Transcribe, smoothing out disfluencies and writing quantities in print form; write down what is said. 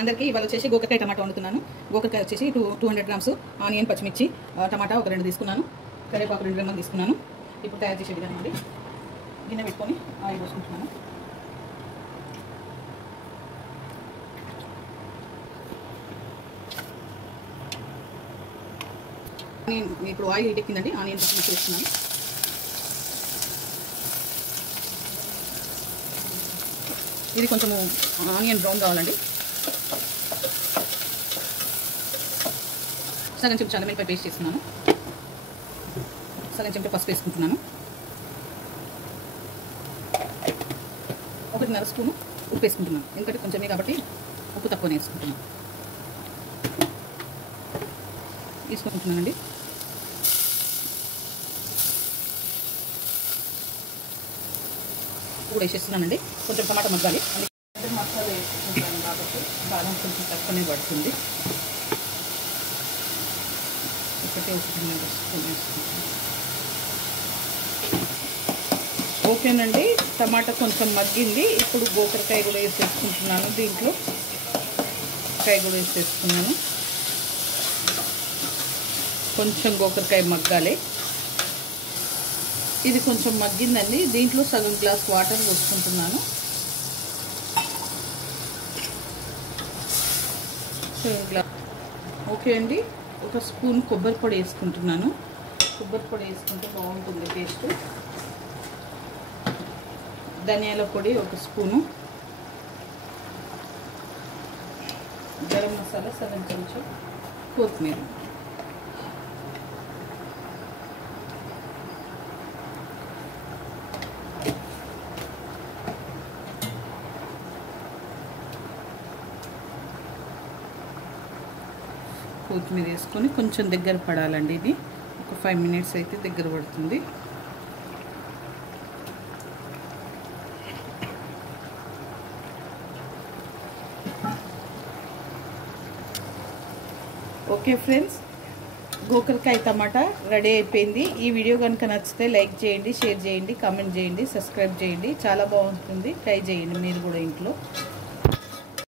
అందరికీ ఇవాళ వచ్చేసి గోకరకాయ టమాటా వండుతున్నాను. గోకరకాయ వచ్చేసి 200 గ్రామ్స్, ఆనియన్, పచ్చిమిర్చి, టమాటా ఒక 2 తీసుకున్నాను, కరివేపాకు 2 రెమ్మలు తీసుకున్నాను. ఇప్పుడు తయారు చేసే విధానం అండి. గిన్నె పెట్టుకొని ఆయిల్ పోసుకుంటున్నాను. ఇప్పుడు ఆయిల్ ఎక్కిందండి. ఆనియన్, పచ్చిమిర్చి వేస్తున్నాను. ఇది కొంచెము ఆనియన్ బ్రౌన్ కావాలండి. సగం చెంచా అల్లం వెల్లిపాయ పేస్ట్ చేస్తున్నాను. సగం చెంచా పసుపు వేసుకుంటున్నాను. 1.5 స్పూను ఉప్పు వేసుకుంటున్నాను. ఎందుకంటే కొంచెమే కాబట్టి ఉప్పు తక్కువనే వేసుకుంటున్నాను. తీసుకుంటున్నానండి. కూడా వేసేస్తున్నానండి. కొంచెం టమాటా మగ్గాలి. మసాలా వేసుకుంటాను కాబట్టి కారం కొంచెం తక్కువనే పడుతుంది. ఓకేనండి. టమాటా కొంచెం మగ్గింది. ఇప్పుడు గోకరకాయ కూడా వేసేసుకుంటున్నాను. దీంట్లో కాయ కూడా వేసేసుకున్నాను. కొంచెం గోకరకాయ మగ్గాలి. ఇది కొంచెం మగ్గిందండి. దీంట్లో సగం గ్లాస్ వాటర్ పోసుకుంటున్నాను. ఓకే అండి. ఒక స్పూన్ కొబ్బరి పొడి వేసుకుంటున్నాను. కొబ్బరి పొడి వేసుకుంటే బాగుంటుంది టేస్ట్. ధనియాల పొడి 1 స్పూను, గరం మసాలా సగం చెంచా, కొత్తిమీర. కొత్తిమీర వేసుకొని కొంచెం దగ్గర పడాలండి. ఇది ఒక 5 మినిట్స్ అయితే దగ్గర పడుతుంది. ఓకే ఫ్రెండ్స్, గోకరకాయ టమాటా రెడీ అయిపోయింది. ఈ వీడియో కనుక నచ్చితే లైక్ చేయండి, షేర్ చేయండి, కామెంట్ చేయండి, సబ్స్క్రైబ్ చేయండి. చాలా బాగుంటుంది. ట్రై చేయండి మీరు కూడా ఇంట్లో.